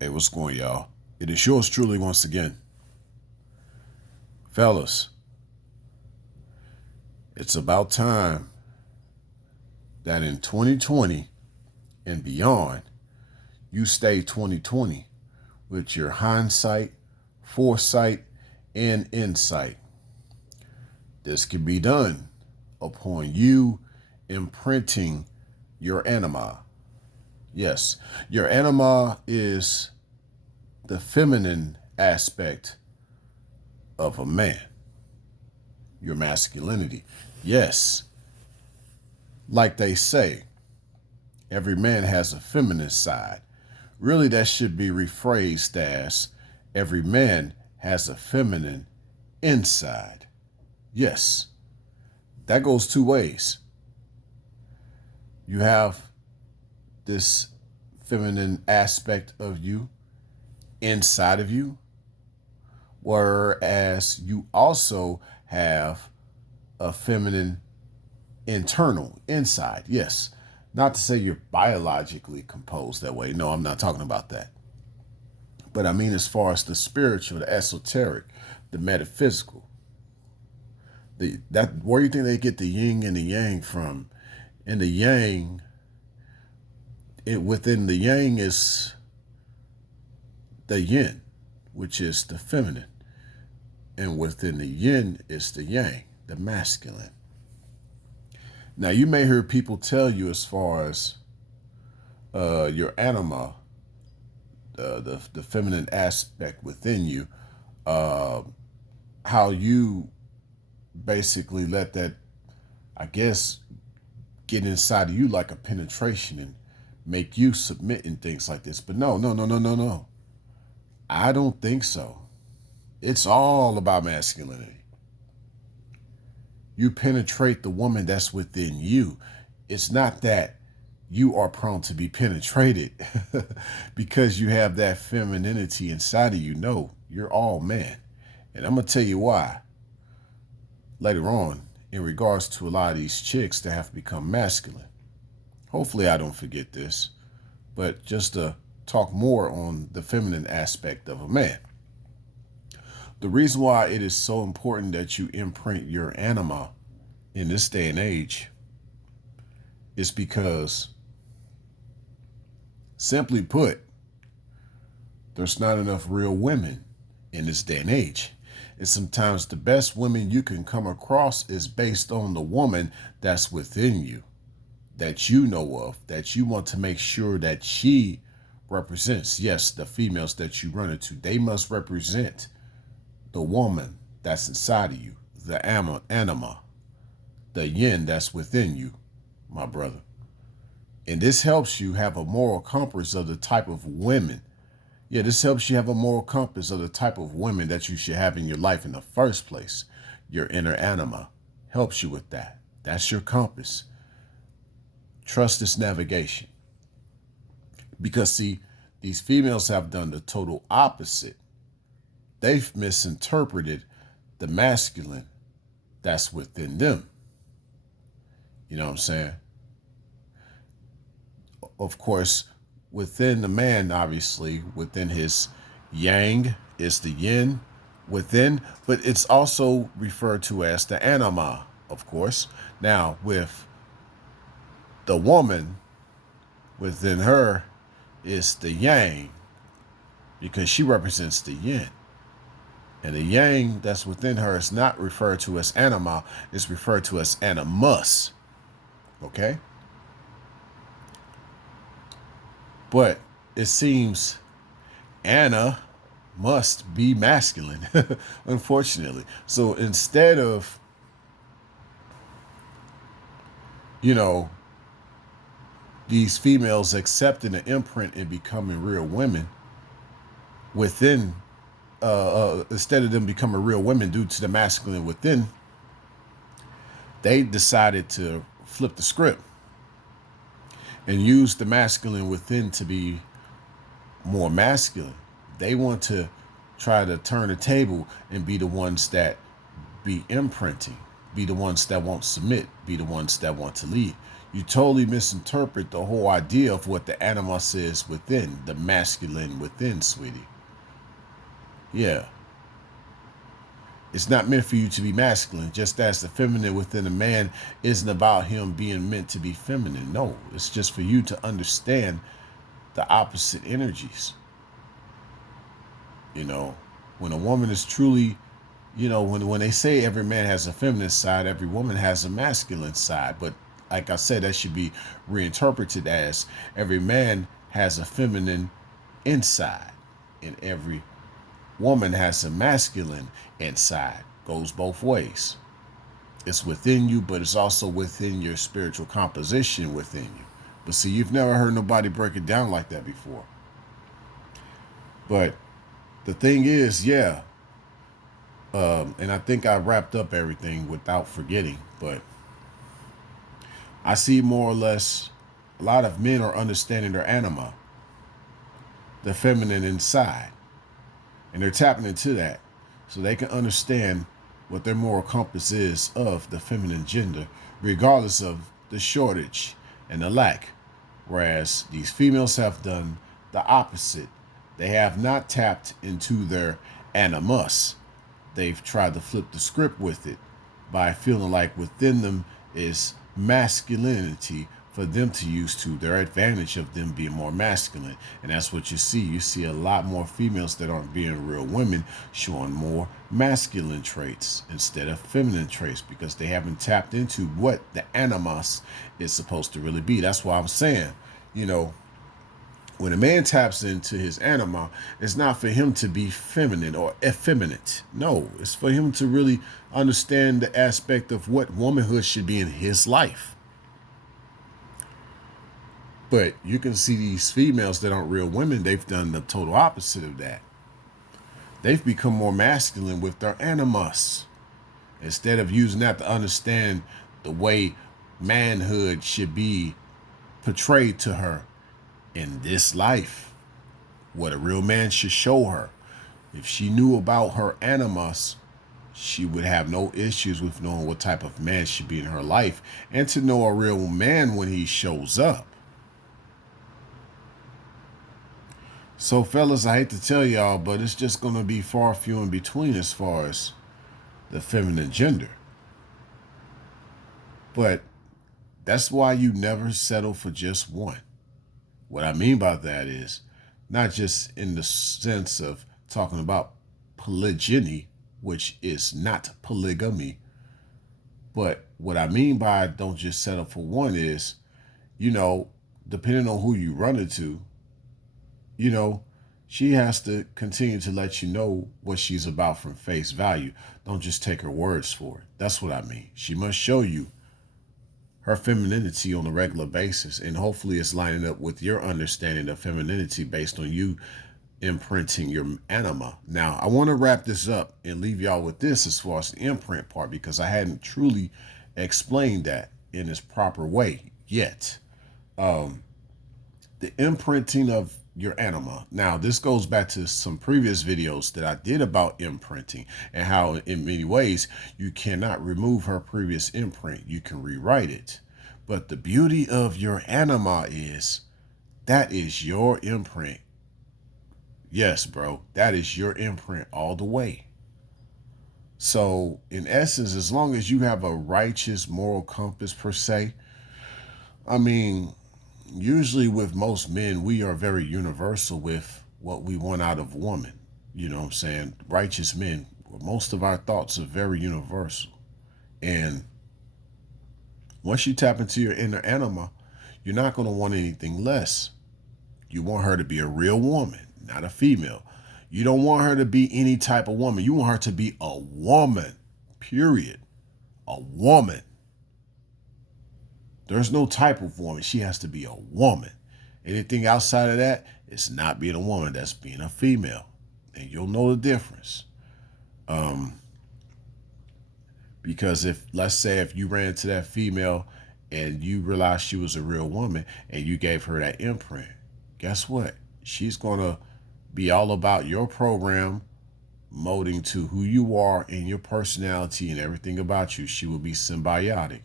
Hey, what's going, y'all? It is yours truly once again. Fellas, it's about time that in 2020 and beyond, you stay 2020 with your hindsight, foresight, and insight. This can be done upon you imprinting your anima. Yes, your anima is the feminine aspect of a man, your masculinity. Yes, like they say, every man has a feminine side. Really, that should be rephrased as every man has a feminine inside. Yes, that goes two ways. You have this feminine aspect of you inside of you, whereas you also have a feminine internal inside. Yes, not to say you're biologically composed that way. No, I'm not talking about that. But I mean, as far as the spiritual, the esoteric, the metaphysical, that where do you think they get the yin and the yang from? And the yang, within the yang is the yin, which is the feminine, and within the yin is the yang, the masculine. Now, you may hear people tell you, as far as your anima, the feminine aspect within you, how you basically let that, I guess, get inside of you like a penetration and make you submit in things like this. But no, no, no, no, no, no. I don't think so. It's all about masculinity. You penetrate the woman that's within you. It's not that you are prone to be penetrated because you have that femininity inside of you. No, you're all man. And I'm going to tell you why later on in regards to a lot of these chicks that have become masculine. Hopefully I don't forget this, but just to talk more on the feminine aspect of a man. The reason why it is so important that you imprint your anima in this day and age is because, simply put, there's not enough real women in this day and age. And sometimes the best women you can come across is based on the woman that's within you, that you know of, that you want to make sure that she represents. Yes, the females that you run into, they must represent the woman that's inside of you, the anima, the yin that's within you, my brother. And this helps you have a moral compass of the type of women. Yeah, this helps you have a moral compass of the type of women that you should have in your life in the first place. Your inner anima helps you with that. That's your compass. Trust this navigation. Because, see, these females have done the total opposite. They've misinterpreted the masculine that's within them. You know what I'm saying? Of course, within the man, obviously, within his yang is the yin within, but it's also referred to as the anima, of course. Now, with the woman, within her is the yang, because she represents the yin. And the yang that's within her is not referred to as anima, it's referred to as animus. Okay? But it seems Anna must be masculine, unfortunately. So instead of, these females accepting the imprint and becoming real women within, instead of them becoming real women due to the masculine within, they decided to flip the script and use the masculine within to be more masculine. They want to try to turn the table and be the ones that be imprinting, be the ones that won't submit, be the ones that want to lead. You totally misinterpret the whole idea of what the animus is within, the masculine within, sweetie. Yeah. It's not meant for you to be masculine, just as the feminine within a man isn't about him being meant to be feminine. No, it's just for you to understand the opposite energies. You know, when a woman is truly, when they say every man has a feminine side, every woman has a masculine side. But like I said, that should be reinterpreted as every man has a feminine inside, and every woman has a masculine inside. Goes both ways. It's within you, but it's also within your spiritual composition within you. But see, you've never heard nobody break it down like that before. But the thing is, yeah, and I think I wrapped up everything without forgetting, but I see more or less a lot of men are understanding their anima, the feminine inside, and they're tapping into that so they can understand what their moral compass is of the feminine gender, regardless of the shortage and the lack. Whereas these females have done the opposite. They have not tapped into their animus. They've tried to flip the script with it by feeling like within them is masculinity for them to use to their advantage of them being more masculine. And that's what you see. You see a lot more females that aren't being real women showing more masculine traits instead of feminine traits because they haven't tapped into what the animus is supposed to really be. That's why I'm saying, when a man taps into his anima, it's not for him to be feminine or effeminate. No, it's for him to really understand the aspect of what womanhood should be in his life. But you can see these females that aren't real women, they've done the total opposite of that. They've become more masculine with their animus. Instead of using that to understand the way manhood should be portrayed to her in this life, what a real man should show her. If she knew about her animus, she would have no issues with knowing what type of man should be in her life and to know a real man when he shows up. So, fellas, I hate to tell y'all, but it's just going to be far few in between as far as the feminine gender. But that's why you never settle for just one. What I mean by that is not just in the sense of talking about polygyny, which is not polygamy, but what I mean by don't just settle for one is, depending on who you run into, she has to continue to let you know what she's about from face value. Don't just take her words for it. That's what I mean. She must show you her femininity on a regular basis, and hopefully it's lining up with your understanding of femininity based on you imprinting your anima. Now, I want to wrap this up and leave y'all with this as far as the imprint part, because I hadn't truly explained that in its proper way yet. The imprinting of your anima. Now, this goes back to some previous videos that I did about imprinting and how in many ways you cannot remove her previous imprint. You can rewrite it. But the beauty of your anima is that is your imprint. Yes, bro, that is your imprint all the way. So in essence, as long as you have a righteous moral compass per se, usually with most men, we are very universal with what we want out of a woman. You know what I'm saying? Righteous men, most of our thoughts are very universal. And once you tap into your inner anima, you're not going to want anything less. You want her to be a real woman, not a female. You don't want her to be any type of woman. You want her to be a woman, period. A woman. There's no type of woman. She has to be a woman. Anything outside of that is not being a woman. That's being a female. And you'll know the difference. Because let's say if you ran into that female and you realized she was a real woman and you gave her that imprint, guess what? She's going to be all about your program, molding to who you are and your personality and everything about you. She will be symbiotic.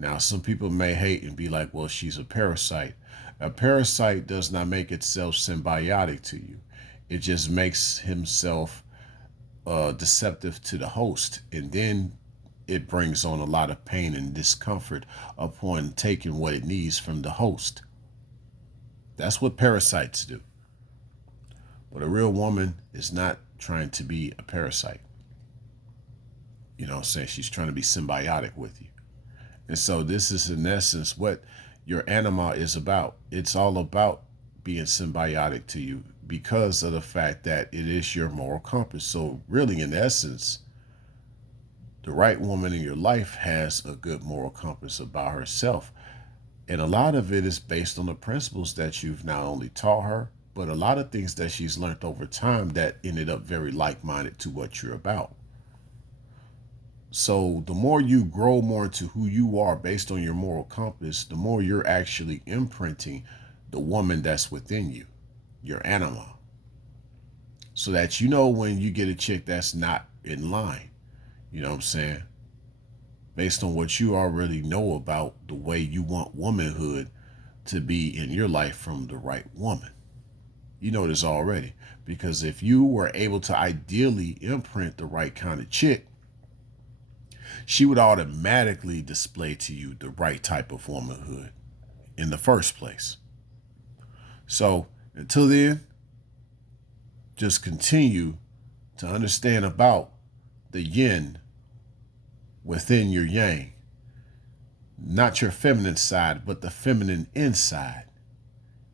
Now, some people may hate and be like, well, she's a parasite. A parasite does not make itself symbiotic to you. It just makes himself deceptive to the host. And then it brings on a lot of pain and discomfort upon taking what it needs from the host. That's what parasites do. But a real woman is not trying to be a parasite. You know what I'm saying? She's trying to be symbiotic with you. And so this is in essence what your anima is about. It's all about being symbiotic to you because of the fact that it is your moral compass. So really, in essence, the right woman in your life has a good moral compass about herself. And a lot of it is based on the principles that you've not only taught her, but a lot of things that she's learned over time that ended up very like-minded to what you're about. So the more you grow more into who you are based on your moral compass, the more you're actually imprinting the woman that's within you, your anima. So that you know when you get a chick that's not in line, you know what I'm saying? Based on what you already know about the way you want womanhood to be in your life from the right woman. You know this already. Because if you were able to ideally imprint the right kind of chick, she would automatically display to you the right type of womanhood in the first place. So until then, just continue to understand about the yin within your yang. Not your feminine side, but the feminine inside.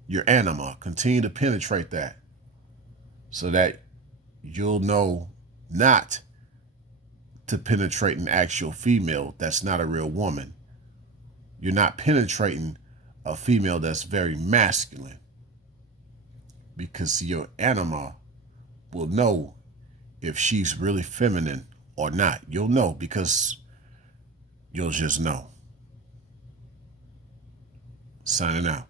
Your anima. Continue to penetrate that so that you'll know not to penetrate an actual female that's not a real woman. You're not penetrating a female that's very masculine because your anima will know if she's really feminine or not. You'll know because you'll just know. Signing out.